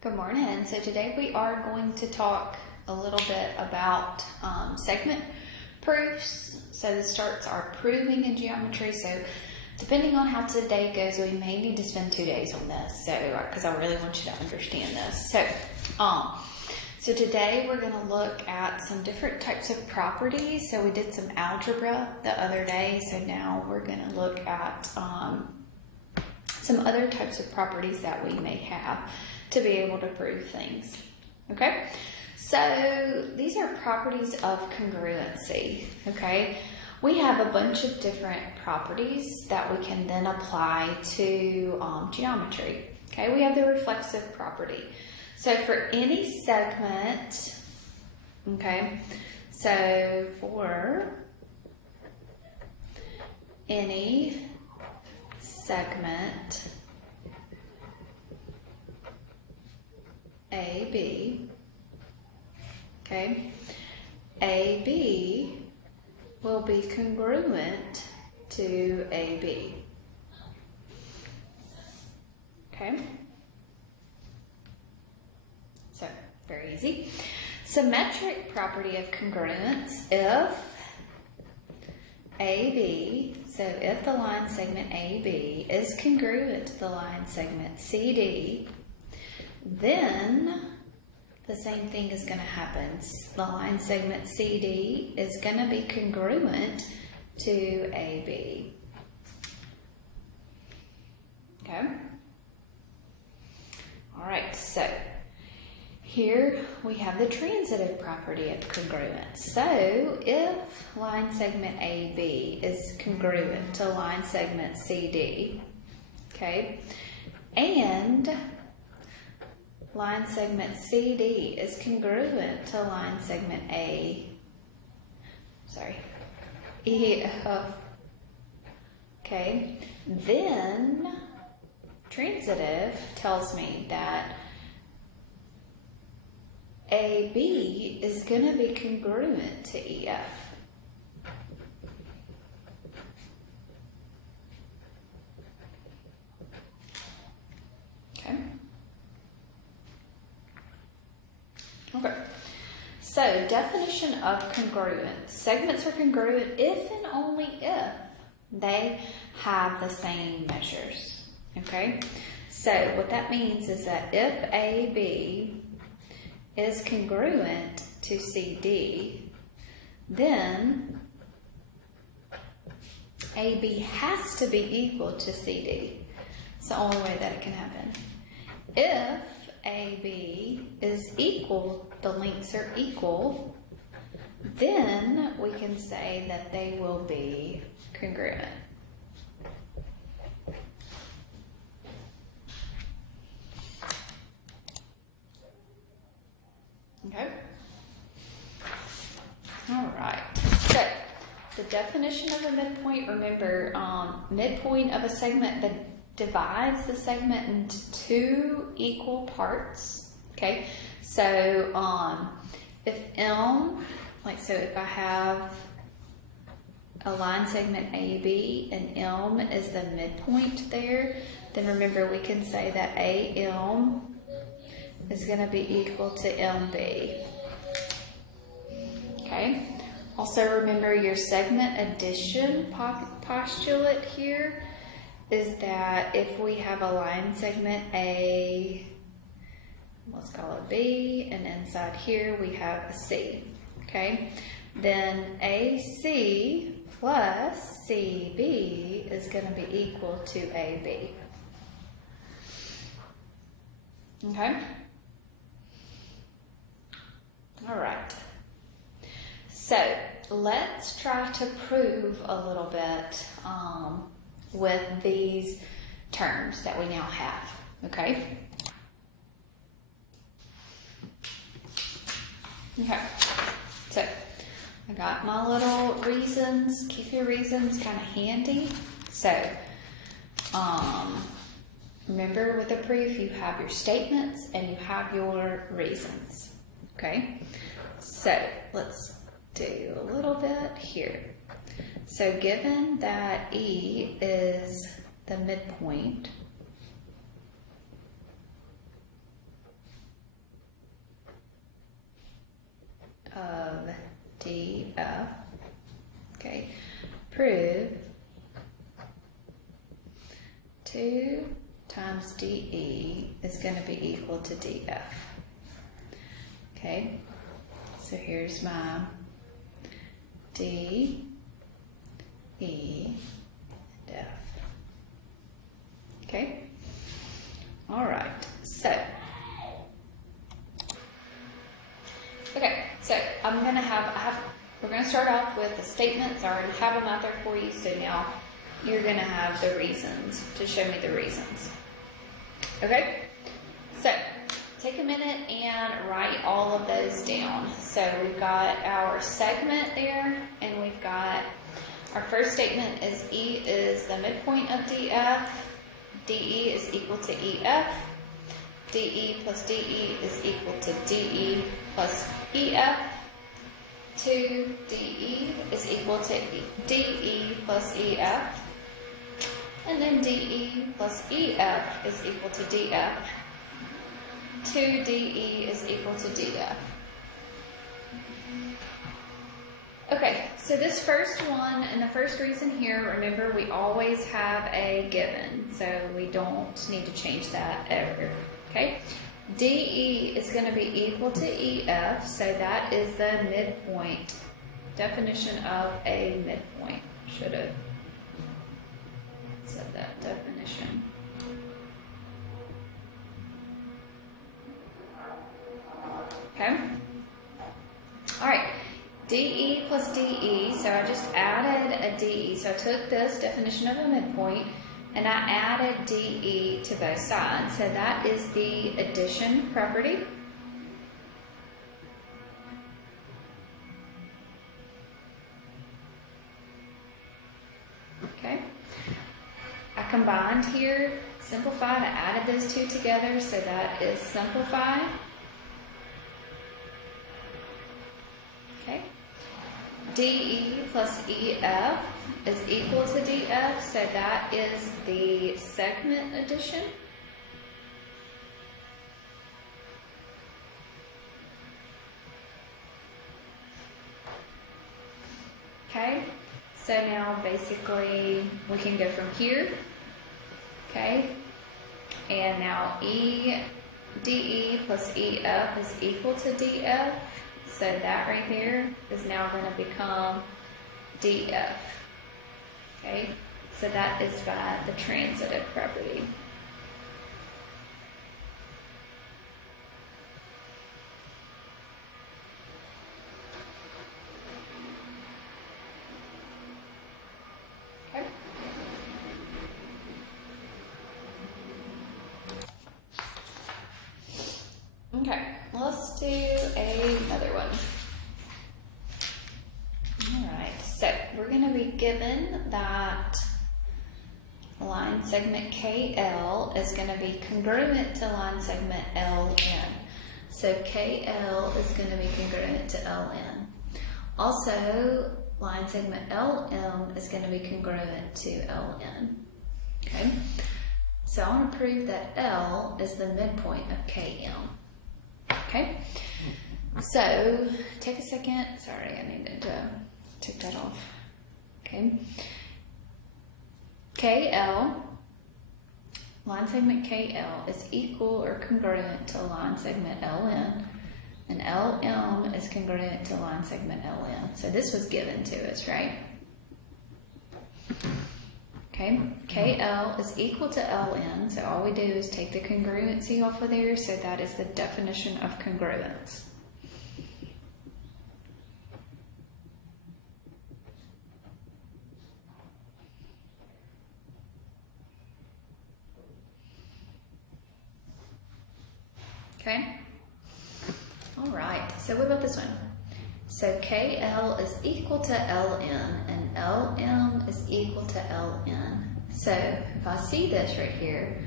Good morning. So today we are going to talk a little bit about segment proofs. So this starts our proving in geometry. So depending on how today goes, we may need to spend 2 days on this. So because I really want you to understand this. So today we're going to look at some different types of properties. So we did some algebra the other day. So now we're going to look at some other types of properties that we may have to be able to prove things. Okay, so these are properties of congruency. Okay, we have a bunch of different properties that we can then apply to geometry. Okay, we have the reflexive property. So for any segment, okay, so for any segment AB, okay, AB will be congruent to AB. Okay, so very easy. Symmetric property of congruence: if AB, so if the line segment AB is congruent to the line segment CD, then the same thing is going to happen. The line segment CD is going to be congruent to AB. Okay? All right, so here we have the transitive property of congruence. So if line segment AB is congruent to line segment CD, okay, and line segment CD is congruent to line segment EF, okay, then transitive tells me that AB is going to be congruent to EF. Okay. Okay. So definition of congruence. Segments are congruent if and only if they have the same measures. Okay. So what that means is that if AB is congruent to CD, then AB has to be equal to CD. It's the only way that it can happen. If AB is equal, the lengths are equal, then we can say that they will be congruent. Okay. All right. So the definition of a midpoint, remember, midpoint of a segment that divides the segment into two equal parts. Okay. So if M, so if I have a line segment AB and M is the midpoint there, then remember we can say that AM is going to be equal to MB. Okay. Also remember your segment addition postulate here is that if we have a line segment A, let's call it B, and inside here we have a C. Okay. Then AC plus CB is going to be equal to AB. Okay. All right, so let's try to prove a little bit with these terms that we now have, okay? Okay, so I got my little reasons. Keep your reasons kind of handy. So remember with a proof you have your statements and you have your reasons. Okay, so let's do a little bit here. So given that E is the midpoint 2 times DE is going to be equal to DF. Okay, so here's my D, E, and F. Okay, all right, so, okay, so we're going to start off with the statements. I already have them out there for you, so now you're going to have the reasons to show me the reasons. Okay, so take a minute and write all of those down. So we've got our segment there, and we've got our first statement is E is the midpoint of DF, DE is equal to EF, DE plus DE is equal to DE plus EF, 2DE is equal to DE plus EF, and then DE plus EF is equal to DF. 2DE is equal to DF. Okay, so this first one and the first reason here, remember we always have a given, so we don't need to change that ever. Okay, DE is going to be equal to EF, so that is the midpoint. Definition of a midpoint. Should have said that definition. Okay. All right. DE plus DE. So I just added a DE. So I took this definition of a midpoint and I added DE to both sides. So that is the addition property. Okay. I combined here, simplified, I added those two together, so that is simplify. Okay. DE plus EF is equal to DF, so that is the segment addition. Okay, so now basically we can go from here, okay, and now DE plus EF is equal to DF, so that right there is now going to become DF, okay, so that is by the transitive property. Okay, let's do another one. Alright, so we're going to be given that line segment KL is going to be congruent to line segment LN. So KL is going to be congruent to LN. Also, line segment LM is going to be congruent to LN. Okay, so I want to prove that L is the midpoint of KM. Okay, so take a second. Sorry, I needed to take that off. Okay, KL, line segment KL is equal or congruent to line segment LN, and LM is congruent to line segment LN. So this was given to us, right? Okay, KL is equal to LN, so all we do is take the congruency off of there, so that is the definition of congruence. Okay, all right, so what about this one? So KL is equal to LN and LM is equal to LN. So if I see this right here,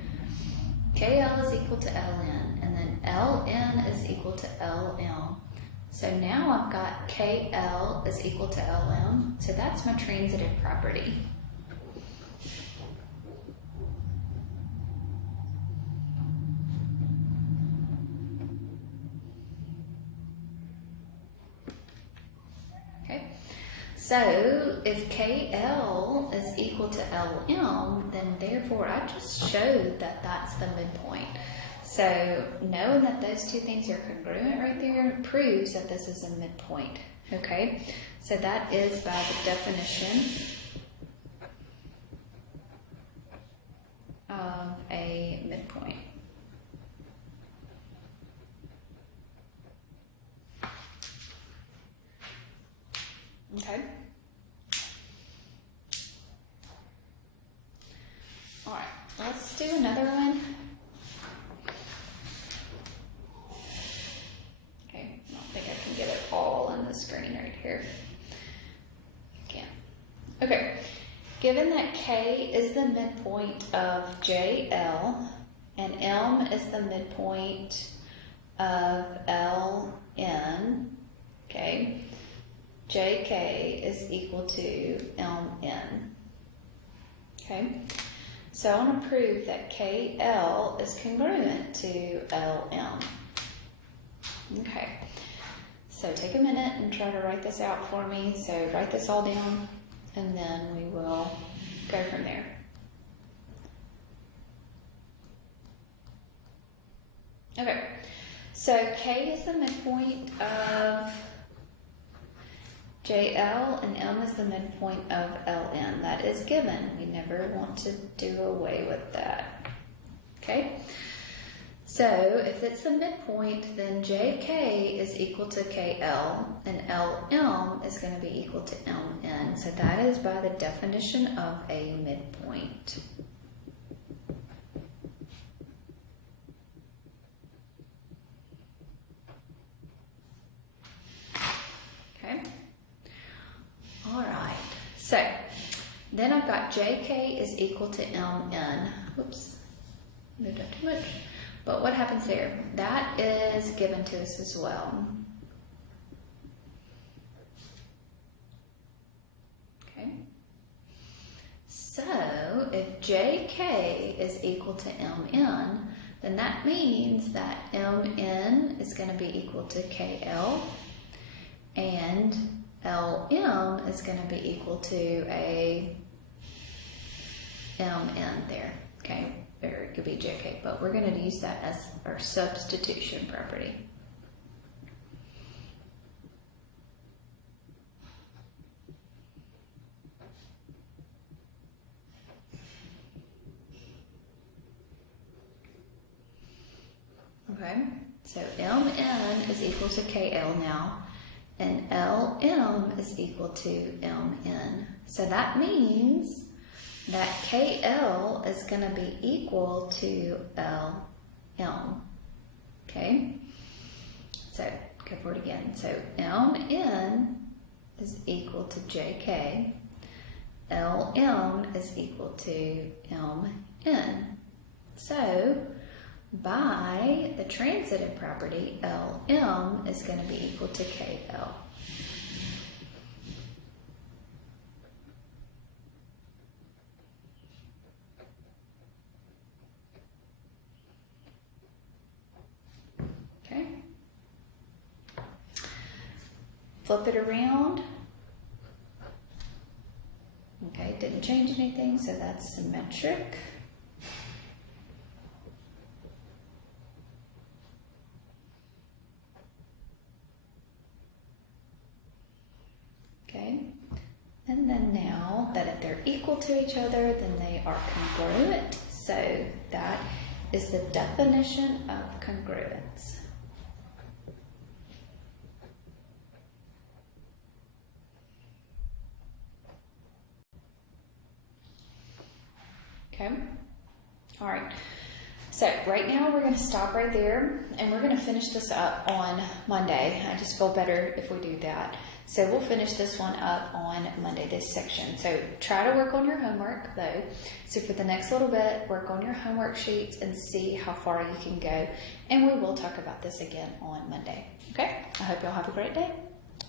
KL is equal to LN and then LN is equal to LM. So now I've got KL is equal to LM. So that's my transitive property. So if KL is equal to LM, then therefore I just showed that that's the midpoint. So knowing that those two things are congruent right there proves that this is a midpoint. Okay, so that is by the definition of a midpoint. Okay. All right, let's do another one. Okay, I don't think I can get it all on the screen right here. Can't. Okay, given that K is the midpoint of JL and M is the midpoint of LN, okay, JK is equal to LN. Okay, so I want to prove that KL is congruent to LM. Okay, so take a minute and try to write this out for me. So write this all down and then we will go from there. Okay, so K is the midpoint of JL and M is the midpoint of LN. That is given. We never want to do away with that. Okay? So if it's the midpoint, then JK is equal to KL and LM is going to be equal to MN. So that is by the definition of a midpoint. Okay? Alright, so then I've got JK is equal to MN. Whoops, moved up too much. But what happens there? That is given to us as well. Okay. So if JK is equal to MN, then that means that MN is going to be equal to KL and LM is going to be equal to a MN there, okay? Or it could be JK, but we're going to use that as our substitution property. Okay, so MN is equal to KL now, and LM is equal to MN. So that means that KL is going to be equal to LM. Okay? So, go for it again. So, MN is equal to JK. LM is equal to MN. So, by the transitive property, LM is going to be equal to KL. Okay. Flip it around. Okay, didn't change anything, so that's symmetric. Okay, and then now that if they're equal to each other, then they are congruent. So that is the definition of congruence. Okay, all right. So right now we're going to stop right there and we're going to finish this up on Monday. I just feel better if we do that. So we'll finish this one up on Monday, this section. So try to work on your homework though. So for the next little bit, work on your homework sheets and see how far you can go. And we will talk about this again on Monday. Okay? I hope y'all have a great day.